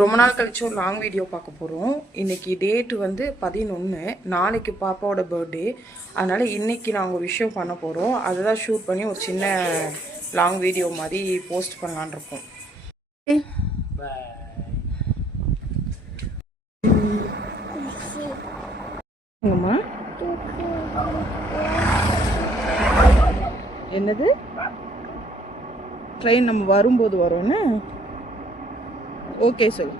ரொம்ப நாள் கழிச்சு ஒரு லாங் வீடியோ பார்க்க போகிறோம். இன்றைக்கி டேட்டு வந்து 11, நாளைக்கு பாப்பாவோட பர்த்டே. அதனால் இன்றைக்கி நாங்கள் ஒரு விஷயம் பண்ண போகிறோம். அதை தான் ஷூட் பண்ணி ஒரு சின்ன லாங் வீடியோ மாதிரி போஸ்ட் பண்ணலான் இருக்கோம். என்னது ட்ரெயின் நம்ம வரும்போது வரோன்னு ஓகே சொல்லு.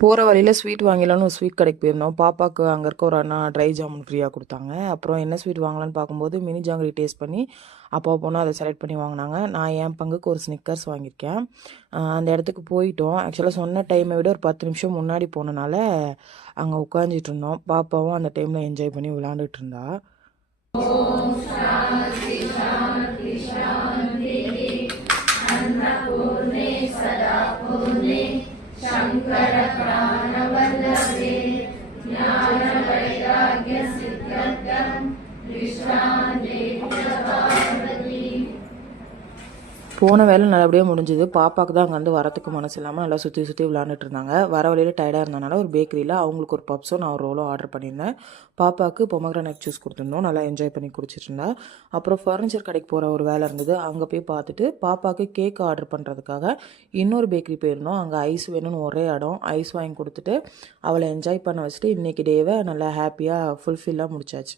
போகிற வழியில் ஸ்வீட் வாங்கிடலான்னு ஒரு ஸ்வீட் கடைக்கு போயிருந்தோம். பாப்பாவுக்கு அங்கே இருக்க ஒரு அண்ணா ட்ரை ஜாமுன் ஃப்ரீயாக கொடுத்தாங்க. அப்புறம் என்ன ஸ்வீட் வாங்கலான்னு பார்க்கும்போது மினி ஜாங்கிரி டேஸ்ட் பண்ணி அப்பா போனால் அதை செலக்ட் பண்ணி வாங்கினாங்க. நான் என் பங்குக்கு ஒரு ஸ்னிக்கர்ஸ் வாங்கியிருக்கேன். அந்த இடத்துக்கு போயிட்டோம். ஆக்சுவலாக சொன்ன டைமை விட ஒரு 10 நிமிஷம் முன்னாடி போனனால அங்கே உட்காந்துட்டு இருந்தோம். பாப்பாவும் அந்த டைமில் என்ஜாய் பண்ணி விளாண்டுட்டு இருந்தா. शंकर प्राणवल्लभे ज्ञान वैराग्य सिद्ध्यर्थं विश्रान्ते पार्वती. போன வேலை நல்லபடியாக முடிஞ்சுது. பாப்பாவுக்கு தான் அங்கே வந்து வரத்துக்கு மனசு இல்லாமல் நல்லா சுற்றி சுற்றி விளாண்டுட்டு இருந்தாங்க. வர வழியில் டயர்டாக இருந்தனால ஒரு பேக்கரியில் அவங்களுக்கு ஒரு பப்ஸும் நான் ஒரு ரோலோ ஆர்டர் பண்ணியிருந்தேன். பாப்பாவுக்கு பொமக்ரானேட் ஜூஸ் கொடுத்துருந்தோம். நல்லா என்ஜாய் பண்ணி குடிச்சிட்டு இருந்தா. அப்புறம் ஃபர்னிச்சர் கடைக்கு போகிற ஒரு வேலை இருந்தது. அங்கே போய் பார்த்துட்டு பாப்பாவுக்கு கேக் ஆர்டர் பண்ணுறதுக்காக இன்னொரு பேக்கரி போயிருந்தோம். அங்கே ஐஸ் வேணும்னு ஒரே இடம் ஐஸ் வாங்கி கொடுத்துட்டு அவளை என்ஜாய் பண்ண வச்சுட்டு இன்றைக்கி டேவை நல்லா ஹாப்பியாக ஃபுல்ஃபில்லாக முடிச்சாச்சு.